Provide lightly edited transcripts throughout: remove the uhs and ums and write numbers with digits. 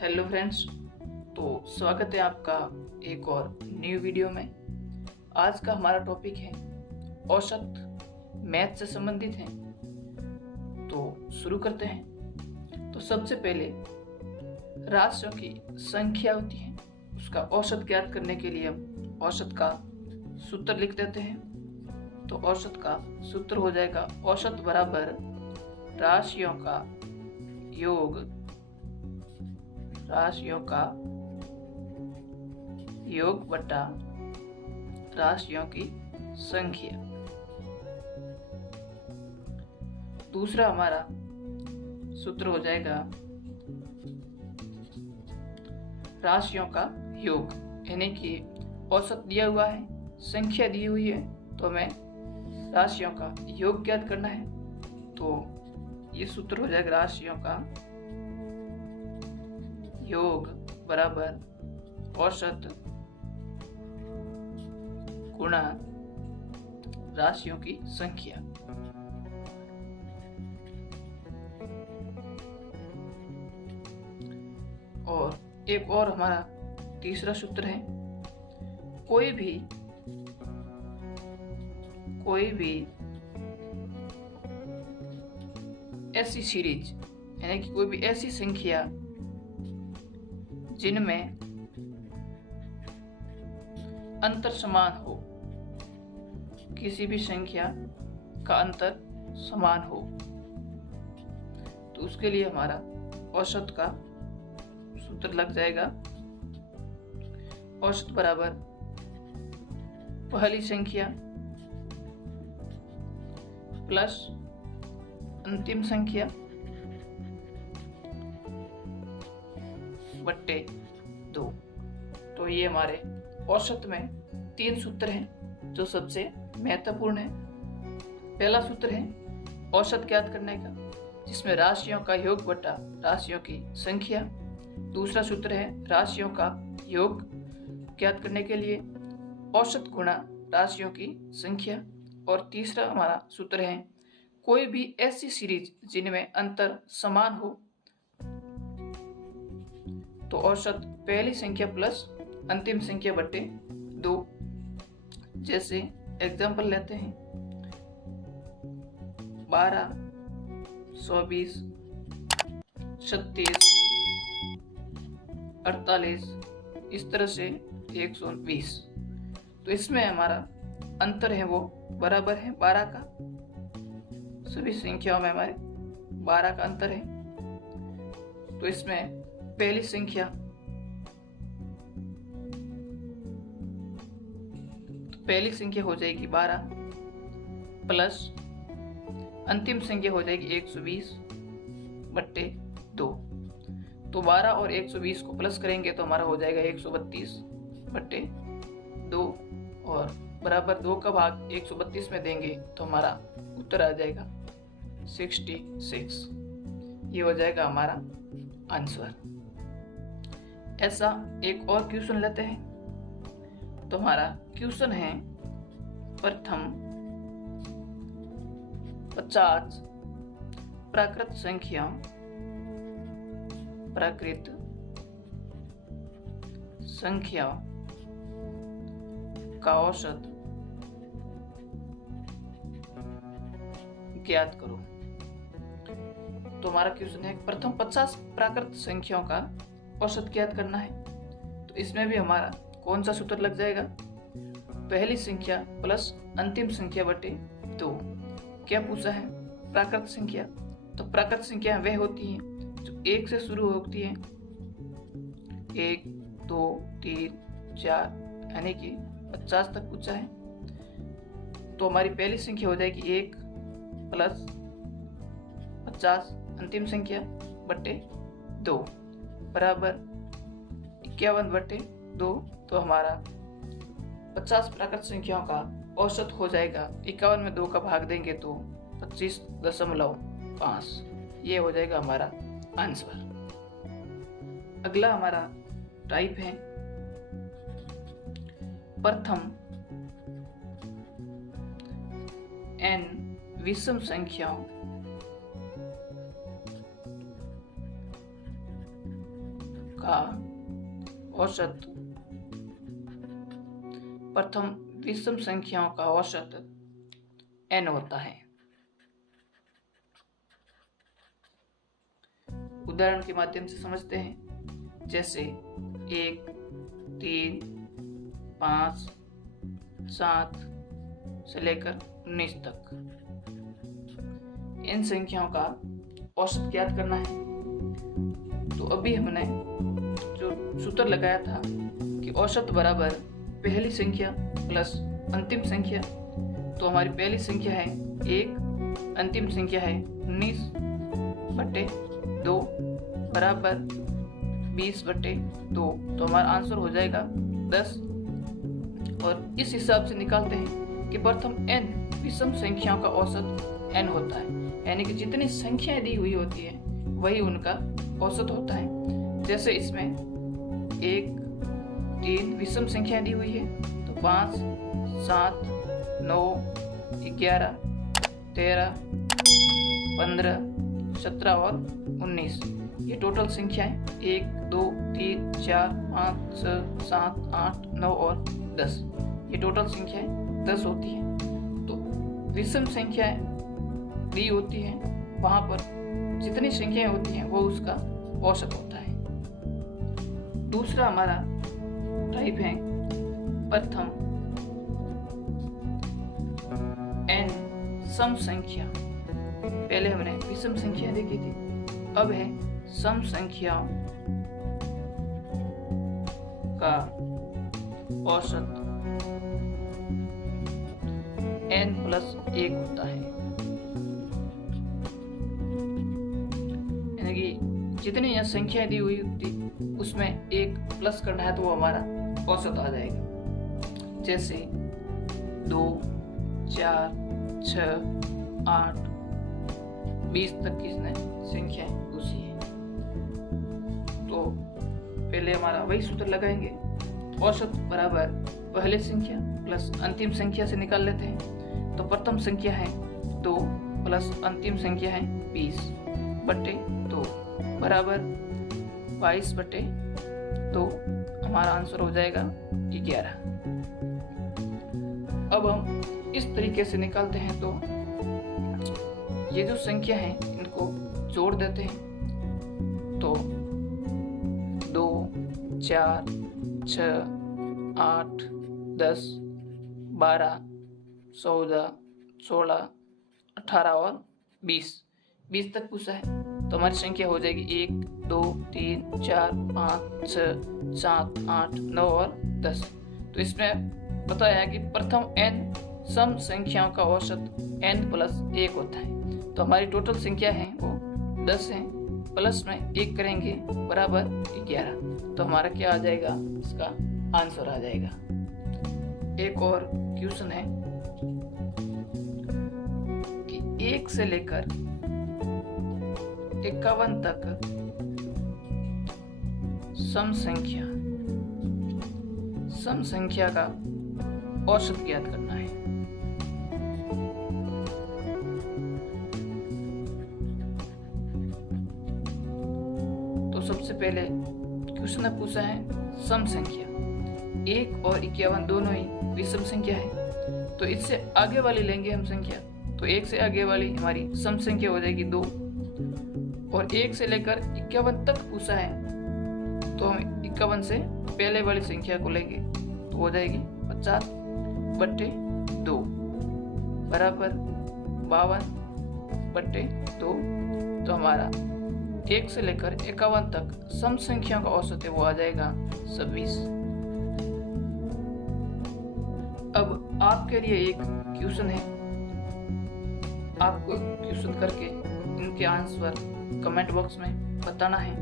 Hello friends, तो स्वागत है आपका एक और न्यू वीडियो में। आज का हमारा टॉपिक है औसत, मैथ से संबंधित है। तो शुरू करते हैं। तो सबसे पहले राशियों की संख्या होती है, उसका औसत ज्ञात करने के लिए हम औसत का सूत्र लिख देते हैं। तो औसत का सूत्र हो जाएगा औसत बराबर राशियों का योग बटा राशियों की संख्या। दूसरा हमारा सूत्र हो जाएगा राशियों का योग, यानी कि औसत दिया हुआ है, संख्या दी हुई है, तो हमें राशियों का योग ज्ञात करना है। तो ये सूत्र हो जाएगा राशियों का योग बराबर औसत गुणा राशियों की संख्या। और एक और हमारा तीसरा सूत्र है, कोई भी ऐसी सीरीज, यानी कि कोई भी ऐसी संख्या जिनमें अंतर समान हो, किसी भी संख्या का अंतर समान हो, तो उसके लिए हमारा औसत का सूत्र लग जाएगा औसत बराबर पहली संख्या प्लस अंतिम संख्या बट्टे 2। तो ये हमारे औसत में 3 सूत्र हैं जो सबसे महत्वपूर्ण है। पहला सूत्र है औसत ज्ञात करने का, जिसमें राशियों का योग बटा राशियों की संख्या। दूसरा सूत्र है राशियों का योग ज्ञात करने के लिए औसत गुणा राशियों की संख्या। और तीसरा हमारा सूत्र है कोई भी ऐसी सीरीज जिनमें अंतर समान हो, तो औसत पहली संख्या प्लस अंतिम संख्या बटे 2। जैसे एग्जाम्पल लेते हैं 12, 120, 36, 48, इस तरह से 120। तो इसमें हमारा अंतर है वो बराबर है 12 का, सभी संख्याओं में हमारे 12 का अंतर है। तो इसमें पहली संख्या हो जाएगी 12 प्लस अंतिम संख्या हो जाएगी 120 बट्टे 2। तो 12 और 120 को प्लस करेंगे तो हमारा हो जाएगा 132 बट्टे 2, और बराबर 2 का भाग 132 में देंगे तो हमारा उत्तर आ जाएगा 66। ये हो जाएगा हमारा आंसर। ऐसा एक और क्वेश्चन लेते हैं। तो हमारा क्वेश्चन है प्रथम 50 प्राकृत संख्या का औसत ज्ञात करो। तो हमारा क्वेश्चन है प्रथम 50 प्राकृत संख्याओं का औसत ज्ञात करना है। तो इसमें भी हमारा कौन सा सूत्र लग जाएगा, पहली संख्या प्लस अंतिम संख्या बटे 2। क्या पूछा है, प्राकृत संख्या। तो प्राकृत संख्या वह होती हैं जो 1 से शुरू होती हैं, 1, 2, 3, 4, यानी कि 50 तक पूछा है। तो हमारी पहली संख्या हो जाएगी 1 प्लस 50 अंतिम संख्या बट्टे 2 बराबर 51 बट्टे 2। तो हमारा 50 प्राकृत संख्याओं का औसत हो जाएगा, 51 में 2 का भाग देंगे तो 25.5। ये हो जाएगा हमारा आंसर। अगला हमारा टाइप है प्रथम n विषम संख्याओं का औसत प्रथम विषम संख्याओं का औसत n होता है। उदाहरण के माध्यम से समझते हैं, जैसे 1, 3, 5, 7 से लेकर 19 तक। इन संख्याओं का औसत ज्ञात करना है। तो अभी हमने जो सूत्र लगाया था कि औसत बराबर पहली संख्या प्लस अंतिम संख्या, तो हमारी पहली संख्या है 1, अंतिम संख्या है 19/2 बराबर 20/2, तो हमारा आंसर हो जाएगा 10। और इस हिसाब से निकालते हैं कि प्रथम n विषम संख्याओं का औसत n होता है, यानी कि जितनी संख्याएं दी हुई होती है वही उनका औसत होता है। जैसे इसमें 1, 3 विषम संख्याएं दी हुई है, तो 5, 7, 9, 11, 13, 15, 17 और 19 ये टोटल संख्याएं 1, 2, 3, 4, 5, 6, 7, 8, 9 और 10 ये टोटल संख्याएं 10 होती हैं। तो विषम संख्याएं दी होती हैं, वहां पर जितनी संख्याएं होती हैं वो उसका औसत होता है। दूसरा हमारा टाइप है प्रथम n सम संख्या। पहले हमने विषम संख्या देखी थी, अब है सम संख्याओं का औसत n+1 होता है, यानी कि जितनी यहाँ संख्या दी हुई होती उसमें एक प्लस करना है तो वो हमारा औसत आ जाएगा। जैसे 2, 4, 6, 8, 20 तक की इसने संख्या पूछी है। तो पहले हमारा वही सूत्र लगाएंगे, औसत बराबर पहले संख्या प्लस अंतिम संख्या से निकाल लेते हैं। तो प्रथम संख्या है 2 प्लस अंतिम संख्या है 20/2 बराबर 22/2, हमारा आंसर हो जाएगा 11। अब हम इस तरीके से निकालते हैं, तो ये जो संख्या है इनको जोड़ देते हैं। तो 2, 4, 6, 8, 10, 12, 14, 16, 18 और 20 तक पूछा है, तो हमारी संख्या हो जाएगी 1, 2, 3, 4, 5, 6, 7, 8, 9 और 10। तो इसमें बताया है कि प्रथम n सम संख्याओं का औसत n+1 होता है। तो हमारी टोटल संख्या है वो 10 है, प्लस में 1 करेंगे बराबर 11, तो हमारा क्या आ जाएगा, इसका आंसर आ जाएगा। एक और क्वेश्चन है कि 1 से लेकर 51 तक सम संख्या का औसत ज्ञात करना है। तो सबसे पहले क्वेश्चन ने पूछा है सम संख्या। 1 और 51 दोनों ही विषम संख्या है, तो इससे आगे वाली लेंगे हम संख्या। तो 1 से आगे वाली हमारी सम संख्या हो जाएगी 2, और 1 से लेकर 51 तक पूछा है, तो हम 51 से पहले वाली संख्या को लेंगे, तो हो जाएगी 50/2 बराबर 52/2। तो हमारा 1 से लेकर 51 तक सम संख्याओं का औसत है वो आ जाएगा 26। अब आपके लिए एक क्वेश्चन है, आपको क्वेश्चन करके इनके आंसर कमेंट बॉक्स में बताना है।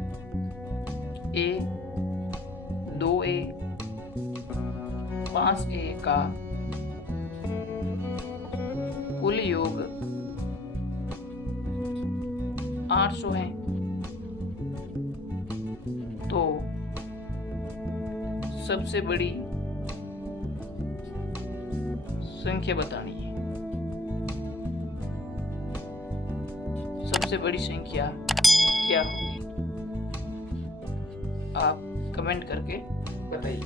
A 2A 5A का कुल योग 800 है, तो सबसे बड़ी संख्या बतानी है। सबसे बड़ी संख्या क्या होगी? आप कमेंट करके बताइए।